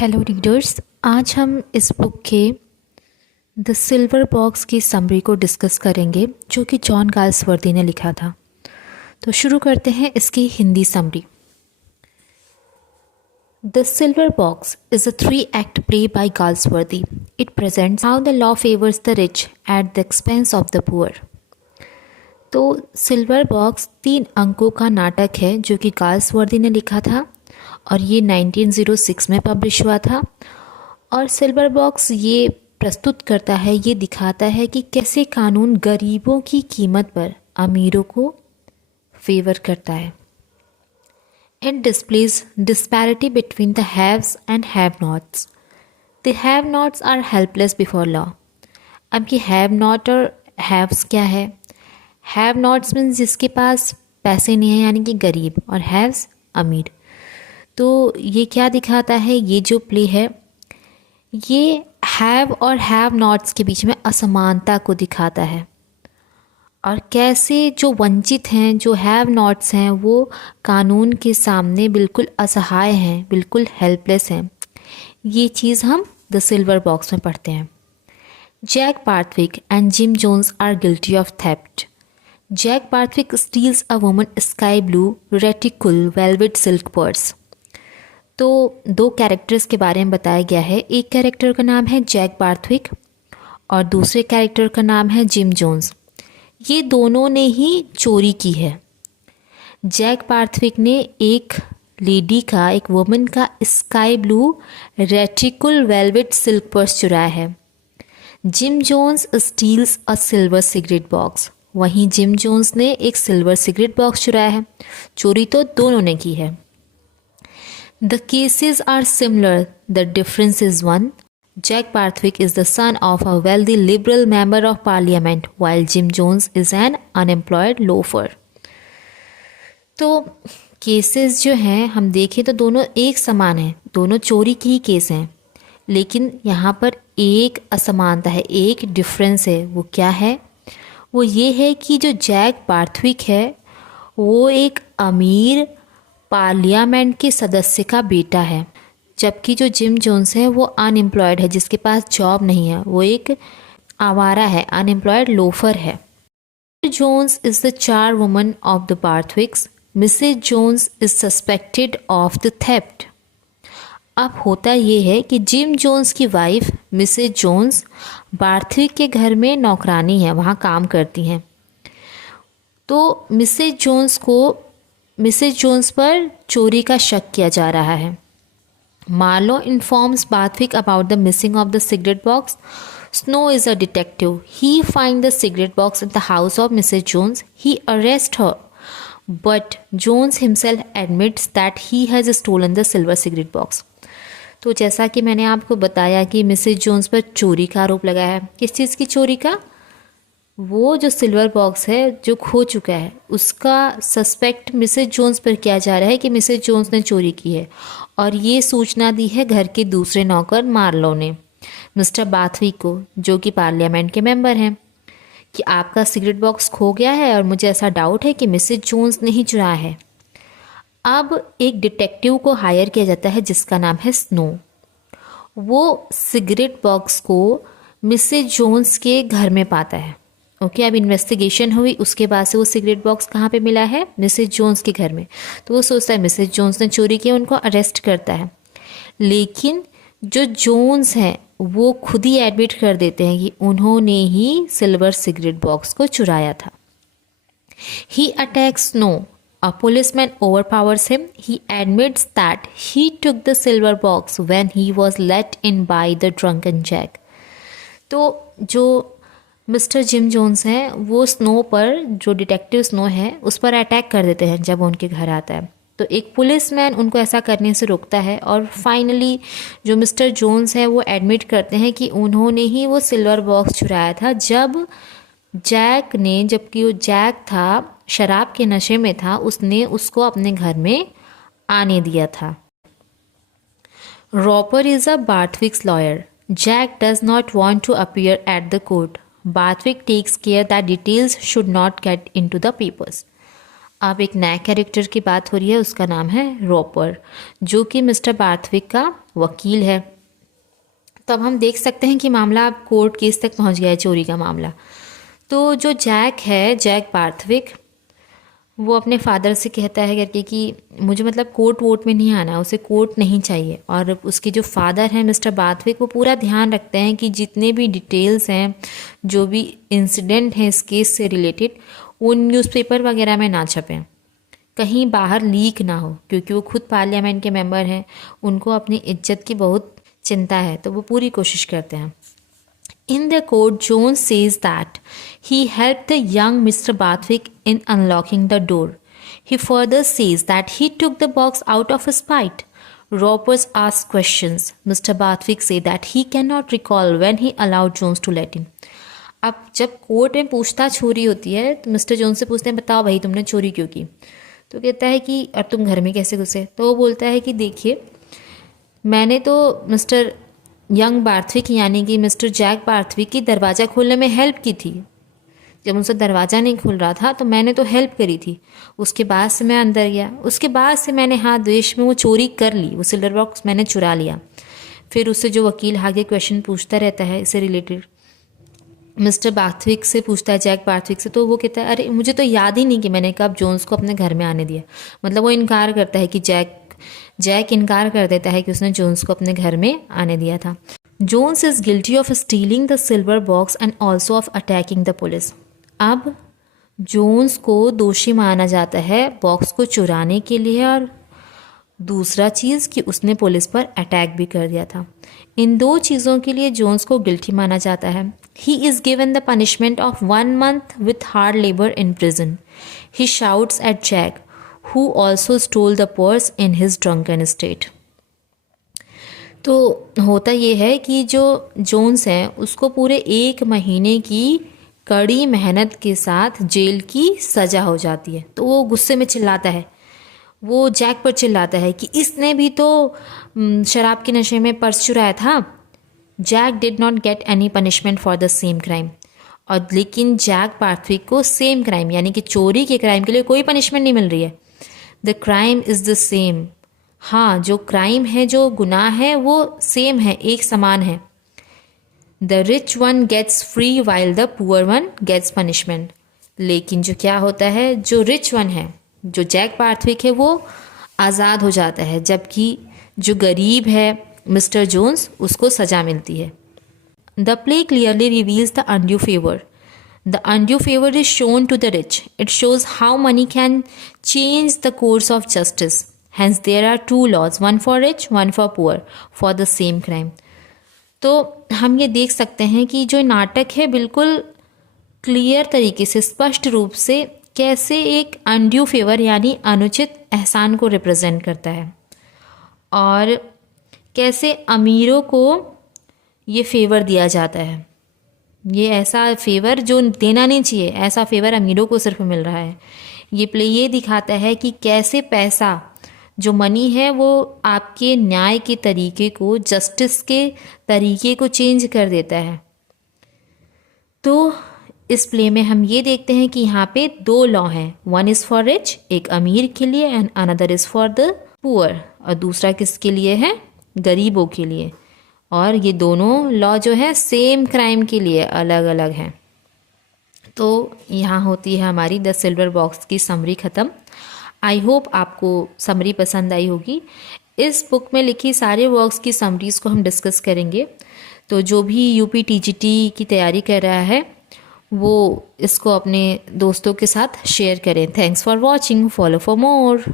Hello readers, आज हम इस बुक के द सिल्वर बॉक्स की समरी को डिस्कस करेंगे जो कि जॉन गाल्सवर्दी ने लिखा था। तो शुरू करते हैं इसकी Hindi summary. The silver box is a 3-act play by Galsworthy. It presents how the law favors the rich at the expense of the poor. तो सिल्वर बॉक्स 3 अंकों का नाटक है जो कि गाल्सवर्दी ने लिखा था और ये 1906 में पब्लिश हुआ था। और सिल्वर बॉक्स ये प्रस्तुत करता है, ये दिखाता है कि कैसे कानून गरीबों की कीमत पर अमीरों को फेवर करता है। It displays disparity between the haves and have-nots. The have-nots are helpless before law. अब ये have-not और haves क्या है? have-nots मीन्स जिसके पास पैसे नहीं है यानी कि गरीब, और haves अमीर। तो ये क्या दिखाता है, ये जो प्ले है ये हैव और हैव नॉट्स के बीच में असमानता को दिखाता है और कैसे जो वंचित हैं, जो हैव नॉट्स हैं, वो कानून के सामने बिल्कुल असहाय हैं, बिल्कुल हेल्पलेस हैं। ये चीज़ हम द सिल्वर बॉक्स में पढ़ते हैं। Jack Barthwick and Jim Jones are guilty of theft. Jack Barthwick steals a woman sky blue reticule velvet silk purse. तो 2 कैरेक्टर्स के बारे में बताया गया है। एक कैरेक्टर का नाम है जैक बार्थविक और दूसरे कैरेक्टर का नाम है जिम जोन्स। ये दोनों ने ही चोरी की है। जैक बार्थविक ने एक लेडी का, एक वुमन का sky blue reticule velvet silk purse चुराया है। Jim Jones steals a silver cigarette box. वहीं जिम जोन्स ने एक सिल्वर सिगरेट बॉक्स चुराया है। चोरी तो दोनों ने की है। The cases are similar. The difference is one. Jack Barthwick is the son of a wealthy liberal member of parliament, while Jim Jones is an unemployed loafer. तो केसेस जो हैं हम देखें तो दोनों एक समान हैं, दोनों चोरी की ही केस हैं, लेकिन यहाँ पर एक असमानता है, एक डिफरेंस है। वो क्या है? वो ये है कि जो जैक बार्थविक है वो एक अमीर पार्लियामेंट के सदस्य का बेटा है, जबकि जो जिम जोन्स है वो अनएम्प्लॉयड है, जिसके पास जॉब नहीं है, वो एक आवारा है, अनएम्प्लॉयड लोफर है। Jones is the charwoman of the Barthwicks. Mrs Jones is suspected of the theft. अब होता ये है कि जिम जोन्स की वाइफ मिसेज जोन्स बार्थविक के घर में नौकरानी है, वहाँ काम करती हैं। तो मिसेज जोन्स पर चोरी का शक किया जा रहा है। Marlow informs Barthwick about the missing of the cigarette box. Snow is a detective. He find the cigarette box at the house of Mrs Jones. He arrest her, but Jones himself admits that he has stolen the silver cigarette box. तो जैसा कि मैंने आपको बताया कि Mrs Jones पर चोरी का आरोप लगाया है। किस चीज़ की चोरी का? वो जो सिल्वर बॉक्स है जो खो चुका है उसका सस्पेक्ट मिसेज जोन्स पर किया जा रहा है कि मिसेज जोन्स ने चोरी की है, और ये सूचना दी है घर के दूसरे नौकर मार्लो ने मिस्टर बार्थविक को, जो कि पार्लियामेंट के मेंबर हैं, कि आपका सिगरेट बॉक्स खो गया है और मुझे ऐसा डाउट है कि मिसेज जोन्स ने ही चुराया है। अब एक डिटेक्टिव को हायर किया जाता है जिसका नाम है स्नो। वो सिगरेट बॉक्स को मिसेज जोन्स के घर में पाता है। ओके, अब इन्वेस्टिगेशन हुई, उसके बाद से वो सिगरेट बॉक्स कहाँ पे मिला है? मिसेज जोन्स के घर में। तो वो सोचता है मिसेज जोन्स ने चोरी किया, उनको अरेस्ट करता है। लेकिन जो जोन्स हैं वो खुद ही एडमिट कर देते हैं कि उन्होंने ही सिल्वर सिगरेट बॉक्स को चुराया था। He attacks Snow. A policeman overpowers him. He admits that he took the silver box when he was let in by the drunken Jack. तो जो मिस्टर जिम जोन्स हैं वो स्नो पर, जो detective snow है उस पर अटैक कर देते हैं जब वो उनके घर आता है। तो एक पुलिसमैन उनको ऐसा करने से रोकता है और फाइनली जो मिस्टर जोन्स है वो एडमिट करते हैं कि उन्होंने ही वो सिल्वर बॉक्स चुराया था, जबकि वो जैक था शराब के नशे में था, उसने उसको अपने घर में आने दिया था। Roper is a Barthwick's lawyer. Jack does not want to appear at the court. Barthwick takes care that details should not get into the papers. अब एक नए कैरेक्टर की बात हो रही है, उसका नाम है रॉपर, जो कि मिस्टर बार्थविक का वकील है। तो अब हम देख सकते हैं कि मामला अब कोर्ट केस तक पहुंच गया है, चोरी का मामला। तो जो जैक है, जैक बार्थविक, वो अपने फादर से कहता है करके कि मुझे मतलब कोर्ट वोट में नहीं आना, उसे कोर्ट नहीं चाहिए। और उसके जो फादर हैं मिस्टर बार्थविक, वो पूरा ध्यान रखते हैं कि जितने भी डिटेल्स हैं, जो भी इंसिडेंट हैं इस केस से रिलेटेड, वो न्यूज़पेपर वगैरह में ना छपें, कहीं बाहर लीक ना हो, क्योंकि वो खुद पार्लियामेंट के मेंबर हैं, उनको अपनी इज्जत की बहुत चिंता है, तो वो पूरी कोशिश करते हैं। In the court, Jones says that he helped the young Mr. Bathwick in unlocking the door. He further says that he took the box out of spite. Roberts asks questions. Mr. Bathwick says that he cannot recall when he allowed Jones to let in. अब जब court में पूछताछ हो रही होती है तो mister Jones से पूछते हैं, बताओ भाई तुमने चोरी क्यों की। तो कहता है कि अब तुम घर में कैसे घुसे। तो वो बोलता है कि देखिए, मैंने तो मिस्टर यंग बार्थविक यानी कि मिस्टर जैक बार्थविक की दरवाज़ा खोलने में हेल्प की थी। जब उनसे दरवाज़ा नहीं खुल रहा था तो मैंने तो हेल्प करी थी। उसके बाद से मैं अंदर गया, उसके बाद से मैंने हाथ द्वेष में वो चोरी कर ली, वो सिल्वर बॉक्स मैंने चुरा लिया। फिर उससे जो वकील आगे क्वेश्चन पूछता रहता है इससे रिलेटेड, मिस्टर बार्थविक से पूछता है, जैक बार्थविक से, तो वो कहता है अरे मुझे तो याद ही नहीं कि मैंने कब जोन्स को अपने घर में आने दिया। मतलब वो इनकार करता है कि जैक इनकार कर देता है कि उसने जोन्स को अपने घर में आने दिया था। Jones is guilty of stealing the silver box and also of attacking the police. अब जोन्स को दोषी माना जाता है बॉक्स को चुराने के लिए, और दूसरा चीज़ कि उसने पुलिस पर अटैक भी कर दिया था। इन दो चीज़ों के लिए जोन्स को गिल्टी माना जाता है। He is given the punishment of 1 month with hard labour in prison. He shouts at Jack who also stole the purse in his drunken state। तो होता ये है कि जो जोन्स हैं उसको पूरे 1 महीने की कड़ी मेहनत के साथ जेल की सज़ा हो जाती है। तो वो गुस्से में चिल्लाता है, वो जैक पर चिल्लाता है कि इसने भी तो शराब के नशे में पर्स चुराया था। Jack did not get any punishment for the same crime. और लेकिन जैक बार्थविक को सेम क्राइम यानी कि चोरी के क्राइम के लिए कोई पनिशमेंट नहीं मिल रही है। The crime is the same. हाँ, जो क्राइम है, जो गुनाह है, वो सेम है, एक समान है। The rich one gets free while the poor one gets punishment. लेकिन जो क्या होता है, जो रिच वन है, जो जैक बार्थविक है, वो आज़ाद हो जाता है, जबकि जो गरीब है मिस्टर जोन्स, उसको सज़ा मिलती है। The play clearly reveals the undue favour. The undue favor is shown to the rich. It shows how money can change the course of justice. Hence, there are 2 laws, one for rich, one for poor, for the same crime. तो हम ये देख सकते हैं कि जो नाटक है बिल्कुल क्लियर तरीके से, स्पष्ट रूप से कैसे एक अनड्यू फेवर यानी अनुचित एहसान को रिप्रेजेंट करता है, और कैसे अमीरों को ये फेवर दिया जाता है। ये ऐसा फेवर जो देना नहीं चाहिए, ऐसा फेवर अमीरों को सिर्फ मिल रहा है। ये प्ले ये दिखाता है कि कैसे पैसा, जो मनी है, वो आपके न्याय के तरीके को, जस्टिस के तरीके को चेंज कर देता है। तो इस प्ले में हम ये देखते हैं कि यहाँ पे 2 लॉ हैं, वन इज़ फॉर रिच, एक अमीर के लिए, and another is for the poor, और दूसरा किसके लिए है, गरीबों के लिए। और ये दोनों लॉ जो है सेम क्राइम के लिए अलग अलग हैं। तो यहाँ होती है हमारी द सिल्वर बॉक्स की समरी ख़त्म। आई होप आपको समरी पसंद आई होगी। इस बुक में लिखी सारे वर्क्स की समरीज़ को हम डिस्कस करेंगे। तो जो भी यूपी टीजीटी की तैयारी कर रहा है वो इसको अपने दोस्तों के साथ शेयर करें। Thanks for watching, follow for more.